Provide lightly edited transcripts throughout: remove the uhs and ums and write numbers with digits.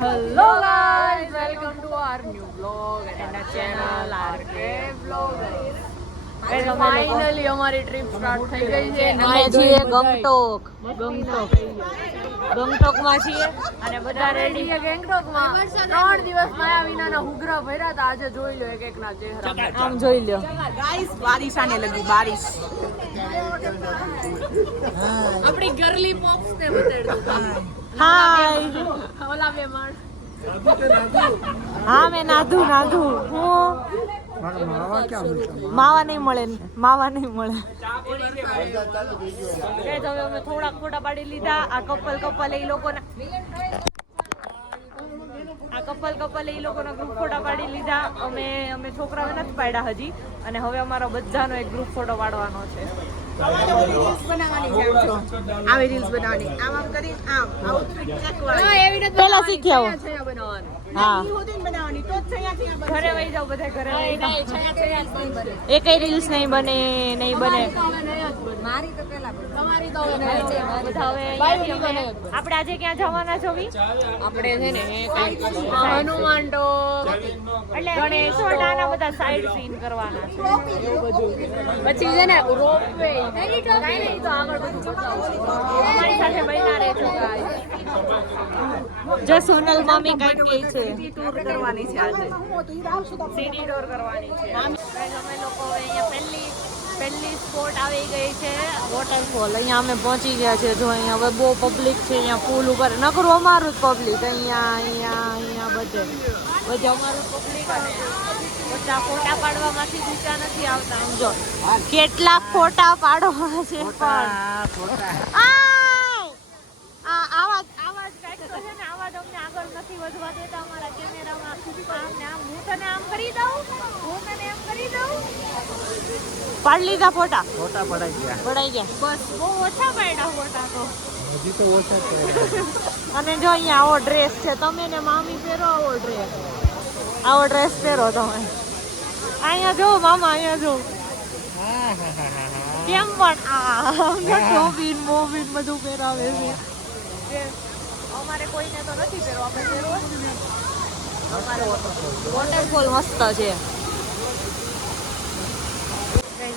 Hello guys, welcome to our new vlog and our channel RK Vloggers. And finally અમારી trip start થઈ ગઈ છે. અમે છીએ ગંગટોકમાં છીએ અને બધા રેડી છે ગેંગટોકમાં. 3 દિવસ માયા વિનાના હુગરા ભર્યા હતા. આજે જોઈ લો એક એકના ચહેરા. આમ જોઈ લ્યો. गाइस बारिश आने लगी बारिश આપણી ગર્લી પોપ્સ ને બતાડી દો. હાય ઓલા બે માણ. હા મેં નાધું હું માવા નહીં મળે હવે અમે થોડાક ફોટા પાડી લીધા. આ કપલ એ લોકોના ગ્રુપ ફોટા પાડી લીધા. અમે છોકરાઓ નથી પાડ્યા હજી અને હવે અમારો બધાનો એક ગ્રુપ ફોટો પાડવાનો છે. રીલ્સ બનાવવાની છે આવી રીલ્સ બનાવવાની આમ આમ કરી આમ આઉટફિટ ચેક વાળી એવી રીતે પહેલા શીખી આવો. બનાવવાનું. હા ઈ હોતી ને બનાવવાની તો જ છૈયા ઘરે વહી જાવ બધા ઘરે વહી જાવ. તમારી એકેય રીલ્સ નહીં બને. મારી તો પહેલા બની. તમારી તો હવે નહીં. બધા હવે અહીંયાથી અમે આપણે આજે ક્યાં જવાના છો વી? આપણે છે ને હનુમાન ટોપ એટલે ગણેશ આના બધા સાઈડ સીન કરવાના છે. પછી છે ને રોપવે કાંઈ નહીં તો આગળ બધું બતાવું. અમારી સાથે બન્યા રહેજો guys. જો સોનલ મામી કાંઈક કહે છે સિટી ટૂર કરવાની છે આજે સીડી ટૂર કરવાની છે. Guys, અમે લોકો હવે અહીંયા પહેલી સ્પોટ આવી ગઈ છે વોટરફોલ. અહીંયા અમે પહોંચી ગયા છે. જો અહીંયા હવે બહુ પબ્લિક છે. અહીંયા પુલ ઉપર નકરું અમારું જ પબ્લિક. અહીંયા બધે અમારું પબ્લિક અને બધા ફોટા પાડવામાંથી ઊંચા નથી આવતા. સમજો કેટલા ફોટા પાડવા છે પણ આવાજ કાંઈક તો છે ને આવાજ અમને આગળ નથી વધવા દેતા અમારા કેમેરામાં. આમ ને આમ હું તને આમ કરી દઉં પાડી લીધા ફોટા પડાઈ ગયા બસ. બહુ ઓછા પાડ્યા ફોટા તો હજી તો ઓછા છે. અને જો અહીંયા આવો ડ્રેસ છે. તમે ને મામી પહેરો આવો ડ્રેસ પહેરો તમે. અહીંયા જો મામા અહીંયા જો કેમ પણ ટોપીન મોબીન બધું પહેરાવે છે. અમારે કોઈને તો નથી પહેરવા. આપણે પહેરવો જ ને. અમારે વોટરફોલ મસ્ત છે.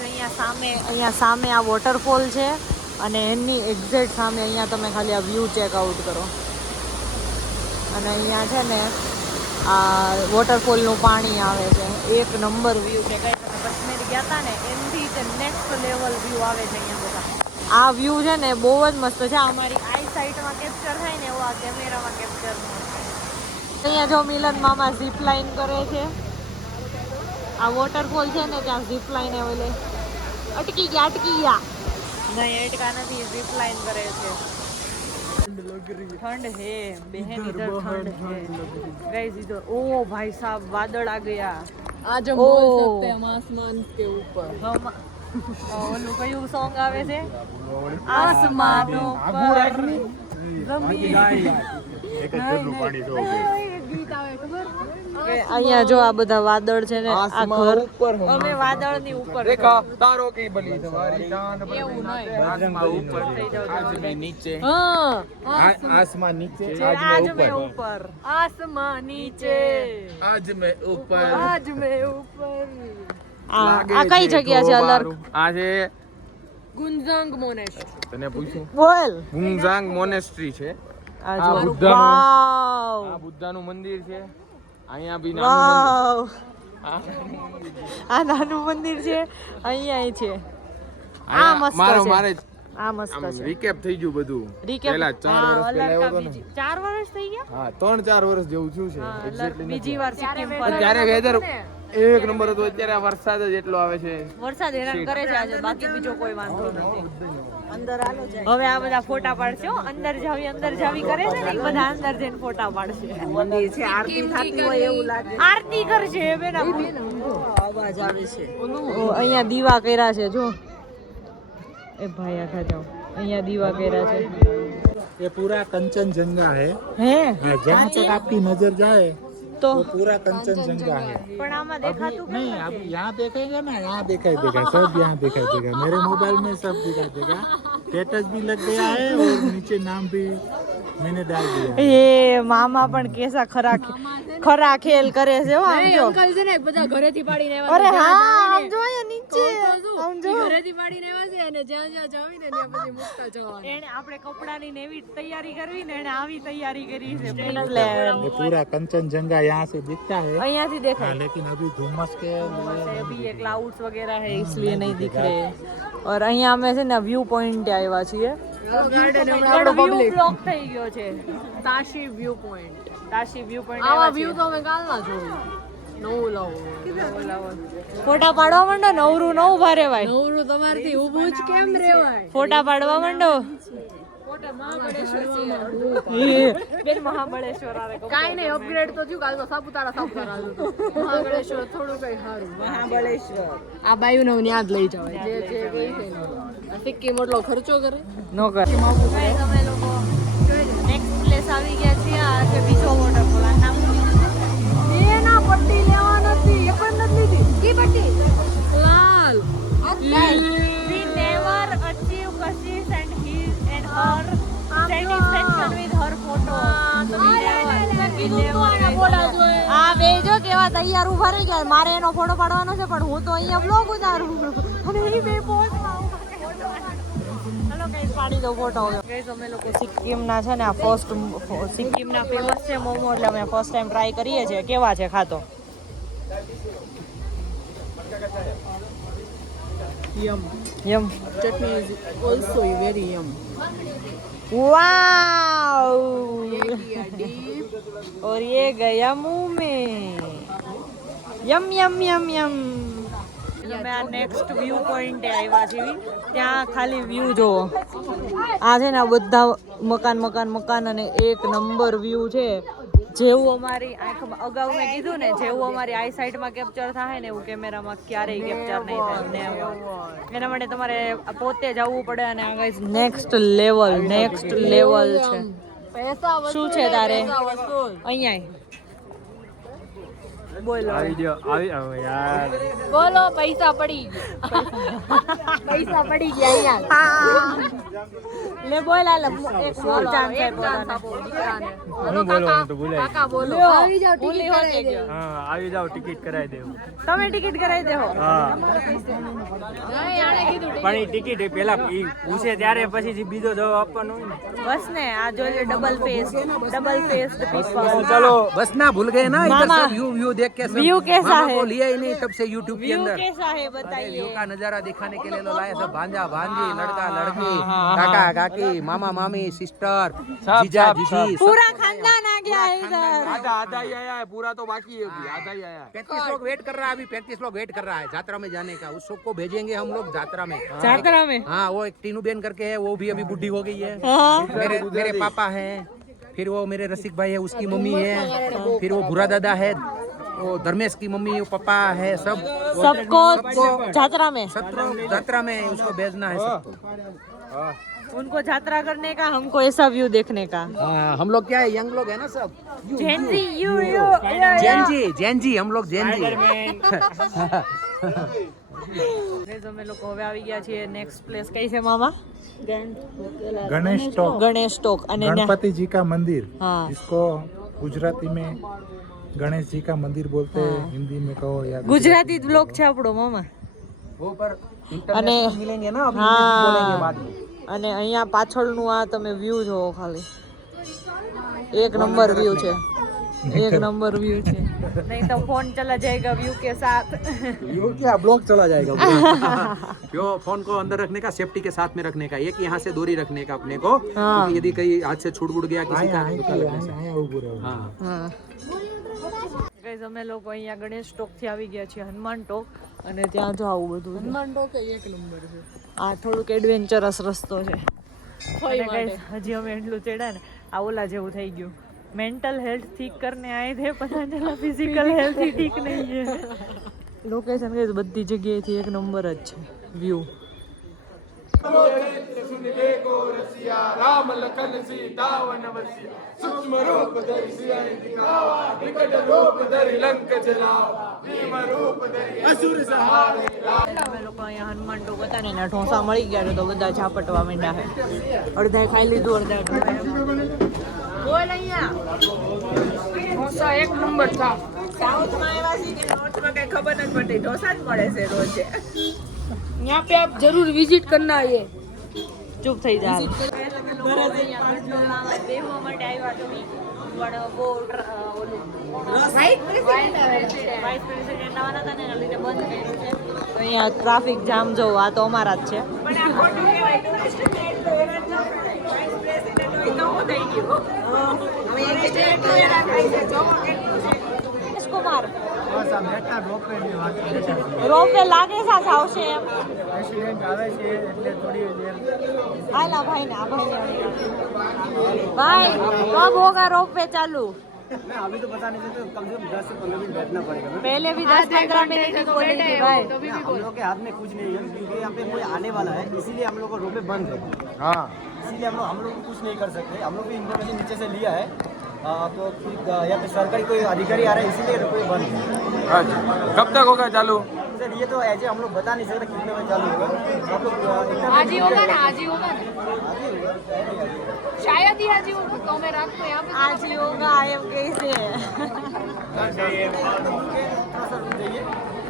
અહીંયા સામે આ વોટરફોલ છે અને એની એક્ઝેક્ટ સામે અહીંયા તમે ખાલી આ વ્યૂ ચેકઆઉટ કરો. અને અહીંયા છે ને આ વોટરફોલનું પાણી આવે છે. એક નંબર વ્યૂ છે. કંઈ તમે કાશ્મીર ગયા હતા ને એનથી જ નેક્સ્ટ લેવલ વ્યૂ આવે છે અહીંયા બધા. આ વ્યૂ છે ને બહુ જ મસ્ત છે. અમારી આઈ સાઇટમાં કેપ્ચર થાય ને એવું આ કેમેરામાં કેપ્ચર ન થાય. અહીંયા જો મિલન મામા ઝીપ લાઇન કરે છે. આ વોટરફોલ છે ને ત્યાં ઝીપ લાઇન આવેલી. અટકી ગયા નહીં અટકા નથી. ઝીપ લાઇન કરે છે. ठंड है बहन इधर ठंड है गाइस इधर ओ भाई साहब बादल आ गया. आज हम बोल सकते हैं हम आसमान के ऊपर. हम ઓલું કયું સોંગ આવે છે? આસમાનો પર જમીન. અહીંયા જો આ બધા વાદળ છે ને આ ઘર અમે વાદળની ઉપર રેખા તારો કી બલી સવારી ચાંદ પર એવું નહીં. આસમાન ઉપર થઈ જાવ આજ મેં નીચે હા આસમાન નીચે આજ મેં ઉપર આસમાન નીચે આજ મેં ઉપર આ કઈ જગ્યા છે? અલર્ક આ છે ગુંજાંગ મોનેસ્ટ્રી. તને પૂછું બોલ. ગુંજાંગ મોનેસ્ટ્રી છે. આ જો આ બુદ્ધાનું મંદિર છે. અહીંયા બી વાવ આ નાનું મંદિર છે. અહીંયા છે. આ મસ્ત છે. આ મસ્ત છે. રીકેપ થઈ ગયું બધું. પહેલા 4 વર્ષ પહેલા આવ્યો હતો ને. 4 વર્ષ થઈ ગયા. હા 3-4 વર્ષ જેવું થયું છે. એક્ઝેક્ટલી બીજી વાર સિક્કિમ પર ત્યારે વેધર એક નંબર હતો. અત્યારે વરસાદ જ એટલો આવે છે. વરસાદ હેરાન કરે છે આજે. બાકી બીજો કોઈ વાંધો નથી. હવે આ બધા ફોટા પાડશે. અંદર જાવી કરે છે ને એ બધા અંદર જઈને ફોટા પાડશે. મંદિર છે આરતી થતી હોય એવું લાગે આરતી કરશે બેના. અવાજ આવે છે અહીંયા દીવા કર્યા છે જો. એ ભાઈ આખા જાઓ. અહીંયા દીવા કર્યા છે. ये पूरा कंचनजंगा है હે जहाँ तक आपकी नजर जाए તો वो पूरा कंचनजंगा है. પણ આમાં દેખાતું કેમ नहीं નથી? अब यहाँ देखेंगे ना यहाँ दिखाई देगा सब यहाँ दिखाई देगा मेरे मोबाइल में सब दिखाई देगा. स्टेटस भी लग गया है और नीचे नाम भी मैंने डाल दिया એ મામા પણ કેસા ખરા ખેલ કરે છે હો આમ જો અંકલ છે ને બધા ઘરેથી પાડીને આવ્યા અરે હા આમ જો અહીંયા નીચે આમ જો ઘરેથી પાડીને આવ્યા છે અને જ્યાં જ્યાં જાવીને ત્યાં પછી મુકતા જવાનું. એને આપણે કપડાની ને એવી તૈયારી કરવી ને એને આવી તૈયારી કરી છે પ્લાન ये पूरा कंचनजंगा यहाँ से दिखता है અહીંયાથી हाँ, દેખાય लेकिन अभी धुम्मस के लिए अभी ये क्लाउड्स वगैरह है इसलिए नहीं दिख रहे और અહીંયા અમે છે ને વ્યૂ પોઈન્ટ આવ્યા છીએ ગાર્ડન પણ વ્યૂ બ્લોક થઈ ગયો છે Tashi view point. Tashi view point આવા આવ્યા વ્યૂ તો અમે કાલના જોયું. નવું લાવું. ફોટા પાડવા માંડો નવરું નવું ભારે ભાઈ નવરું તમારથી ઊભું જ કેમ રહેવાય? ફોટા પાડવા માંડો મહાબળેશ્વર બેન મહાબળેશ્વર આવે કાઈ નહીં, અપગ્રેડ તો થયું. કાલ તો સાપુતારા હતું. મહાબળેશ્વર થોડું કઈ સારું. મહાબળેશ્વર આ બાયુને હું ન્યા જ લઈ જવાય. જે જે ગઈ છે ને. આ સિક્કિમ એટલો ખર્ચો કરે. નો કર તમે લોકો નેક્સ્ટ પ્લેસ આવી ગયા છીએ આ છે બીજો વોટરફોલ આ નામ એના પટ્ટી લેવા નથી. એ પણ નથી લીધી. કી પટ્ટી? લાલ. we never achieve Kashish and his and her satisfaction with her photo આ બે જો કેવા તૈયાર ઉભા રહી ગયા મારે એનો ફોટો પાડવાનો છે પણ હું તો અહીંયા બ્લોગ ઉતારું અને એ બે પોઝમાં હાલો ગાઈસ પાડી દો ફોટો ગાઈસ અમે લોકો સિક્કિમના છે ને આ ફર્સ્ટ સિક્કિમના ફેમસ છે મોમો એટલે અમે ફર્સ્ટ ટાઈમ ટ્રાય કરીએ છીએ કેવા છે ખાતો યમ. યમ ચટણી is also very Yama. Wow और ये गया मुंह में यम यम यम यम અમે આ નેક્સ્ટ વ્યૂ પોઈન્ટ આવ્યા છે ત્યાં ખાલી વ્યૂ જોવો આ છે ને આ બધા મકાન અને એક નંબર વ્યૂ છે જેવું અમારી આંખમાં અગાઉ મેં કીધું ને જેવું અમારી આઈ સાઇટમાં કેપ્ચર થાય ને એવું કેમેરામાં ક્યારેય કેપ્ચર નહીં થાય ને એના માટે તમારે પોતે જવું પડે અને આ ગાઈસ નેક્સ્ટ લેવલ છે પૈસા શું છે તારે અહીંયા બોલો આવી યાર બોલો. પૈસા પડી ગયા. પૈસા પડી ગયા અહીંયા. લે બોલ આ એક બોલ ચાન્સ એક ચાન્સ આપો દીકરાને. હું બોલવાનું તો ભૂલાય. કાકા બોલો. આવી જાવ ટિકિટ કરાવી દે. હા આવી જાવ ટિકિટ કરાવી દેવું. તમે ટિકિટ કરાવી દેહો હા નહીં, આણે કીધું પણ એ ટિકિટ પેલા ઈ પૂછે ત્યારે પછી બીજો જવાબ આપવાનો હોય ને. બસ ને આ જોઈ લે ડબલ फेस्ड पीपल चलो बस ना भूल गए ना इधर मामा, से व्यू देख के सब व्यू कैसा मामा है? को लिया ही नहीं तब से यूट्यूब के व्यू अंदर कैसा है व्यू बताइए का नजारा दिखाने के लिए तो लाए सब भांजा भांजी लड़का लड़की काका काकी मामा मामी सिस्टर जीजा जीजी पूरा खानदान आ गया है इधर आधा ही आया है पूरा तो बाकी है अभी आधा ही आया है 35 लोग वेट कर रहा है अभी 35 लोग वेट कर रहा है यात्रा में जाने का उस सबको भेजेंगे हम लोग यात्रा में जात्रा में हाँ वो एक टीनू बेन करके है वो भी अभी बुढ़ी हो गई है हाँ मेरे पापा हैं फिर वो मेरे रसिक भाई है उसकी मम्मी है फिर वो भूरा दादा है वो धर्मेश की मम्मी वो पापा है सब सबको जात्रा में सबको यात्रा में उसको भेजना है सबको उनको यात्रा करने का हमको ऐसा व्यू देखने का हाँ, हम लोग क्या है यंग लोग है ना सब जेनजी यू जैन जी हम लोग जैन जी અમે લોકો હવે આવી ગયા છીએ નેક્સ્ટ પ્લેસ કઈ છે મામા गणेश टॉक ગણેશ ટોક અને गणपति जी का मंदिर हाँ। इसको गुजराती में गणेश जी का मंदिर बोलते हैं हिंदी में कहो या ગુજરાતી બ્લોગ છે આપણો મામા वो पर અને इंटरनेशनल मिलेंगे ना अभी हिंदी बोलेंगे बाद में અને અહીંયા પાછળનું આ તમે વ્યૂ જોવો ખાલી એક નંબર વ્યૂ છે एक नंबर व्यू છે नहीं तो फोन चला जाएगा व्यू के साथ ये क्या ब्लॉक चला जाएगा यो फोन को अंदर रखने का सेफ्टी के साथ में रखने का एक यहाँ से दूरी रखने का अपने को क्योंकि यदि कहीं हाथ से छूट बुट गया किसी का दुखा लगने से हाँ હા ગાઈસ અમે લોકો અહીંયા ગણેશ ટોક થી આવી ગયા છીએ હનુમાન ટોક અને ત્યાં જો આવું બધું છે. હનુમાન ટોકે એક નંબર છે. આ થોડુંક એડવેન્ચરસ રસ્તો છે અને ગાઈસ હજી અમે એટલું ચડ્યા ને આ ઓલા જેવું થઈ ગયું मेंटल हेल्थ ठीक करने आए थे पता चला फिजिकल हेल्थ ही ठीक नहीं है लोकेशन गाइस बધી જગ્યાએથી એક નંબર જ છે વ્યૂ રામ લખન સીતા વનવસી સૂક્ષ્મ રૂપ ધરી સિયારી દિખાવા વિકટ રૂપ ધરી લંક જલાવા ભીમ રૂપ ધરી અસુર સંહાર અમે લોકો અહીંયા હનુમાન ટોક હતા ને એના ઢોસા મળી ગયા છે તો બધા ઝાપટવા માંડ્યા છે. અડધાએ ખાઈ લીધું, અડધાએ બોલ અહીંયા ઢોસા એક નંબર था. સાઉથમાં એવા છે કે નોર્થમાં કઈ ખબર નથી પડતી ઢોસા જ મળે છે રોજે. यहाँ पे आप जरूर विजिट करना है. ચૂપ થઈ જા. બેહવા માટે આવ્યા તો બી પણ બહુ વાઇસ પ્રેસિડેન્ટ આવવાના હતા ને એના લીધે બંધ કર્યું છે. તો અહીંયા ટ્રાફિક જામ જોવો, આ તો અમારા જ છે. પણ આ ખોટું કહેવાય ટુરિસ્ટ પ્લેસ તો હેરાન ન થાય. વાઇસ પ્રેસિડેન્ટ હોય તો હું થઈ ગયો. હવે એક સ્ટેટ તો હેરાન થાય છે. જોવો કેટલું છે. કુમાર રોપવે લાગે સાથ આવશે એમ. હાલા ભાઈ ને આ ભાઈ ભાઈ કબ હોગા રોપવે ચાલू? अभी तो पता नहीं चलता, कम से कम 10 से 15 मिनट बैठना पड़ेगा ना। पहले भी 10-15 मिनट ही बोली थी भाई. हम लोग के हाथ में कुछ नहीं है क्योंकि यहाँ पे कोई आने वाला है, इसीलिए हम लोग को रोपे बंद है. हाँ इसीलिए हम लोग कुछ नहीं कर सकते. हम लोग भी इन्फॉर्मेशन नीचे से लिया है तो फिर यहाँ पे सरकारी कोई अधिकारी आ रहा है, इसीलिए रोपे बंद है. अच्छा कब तक होगा चालू? सर ये तो ऐसे हम लोग बता नहीं सकते कितने बजे चालू होगा. आप लोग आज ही होगा ना, आज ही होगा ना, शायद ही आज ही होगा. तो मैं रात को यहाँ पे आज ही होगा आयम कैसे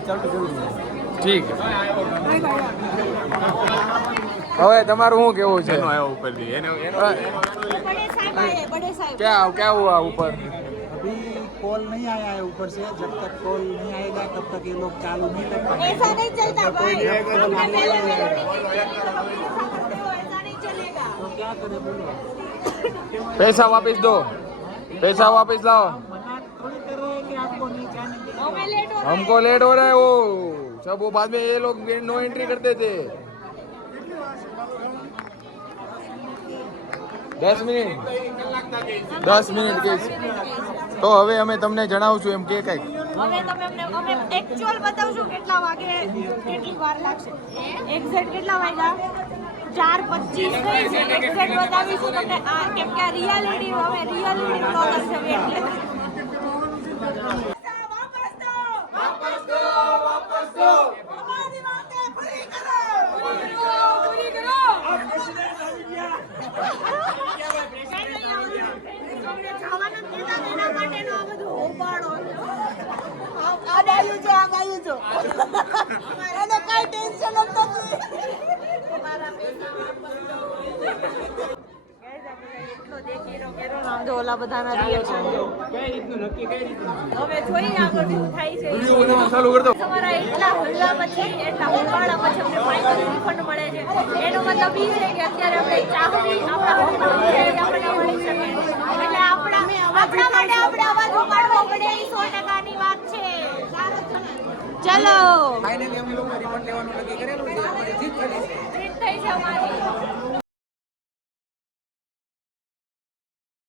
चालू जरूर है. ઠીક હવે તમારું શું કેવું છે? बड़े साहब क्या हुआ ऊपर? अभी कॉल नहीं आया है ऊपर से. जब तक कॉल नहीं आएगा तब तक ये लोग चालू नहीं कर पाएंगे. ऐसा नहीं चलता भाई. हमने पहले तो क्या करें बोलो. पैसा वापस दो, पैसा वापस लाओ. मना थोड़ी कर रहे हैं कि आपको नहीं जाने देंगे. हमें लेट हो हमको लेट हो रहा है. वो सब वो बाद में ये लोग नो एंट्री करते थे. 10 મિનિટ કે તો હવે અમે તમને જણાવશું એમ કે કઈક હવે તમે અમે એક્ચ્યુઅલ બતાવશું કેટલા વાગે કેટલી વાર લાગશે. એક્ઝેક્ટ કેટલા વાગ્યા 4:25 થઈ છે. એક્ઝેક્ટ બતાવીશું તમને. આ કેમ કે આ રિયાલિટી બ્લોગર છે એટલે ઓલા બધાના રિએક્શન હવે જોઈએ આગળ શું થાય છે. ચાલુ કરી દો. તમારા એટલા હલ્લા પછી એટલા હોબાળા પછી અમને ફાઇનલી રિફંડ મળે છે. એનો મતલબ એ છે કે અત્યારે આપણે ચાહવી આપણા હોમમાં છે એ આપણને મળી શકે. એટલે આપણા માટે આપણે અવાજ ઉપાડવો પડે એ 100%ની વાત છે. ચલો ફાઇનલી અમે લોકો રિફંડ લેવાનું નક્કી કરેલું છે. અમારી જીત થયેલી છે. જીત થઈ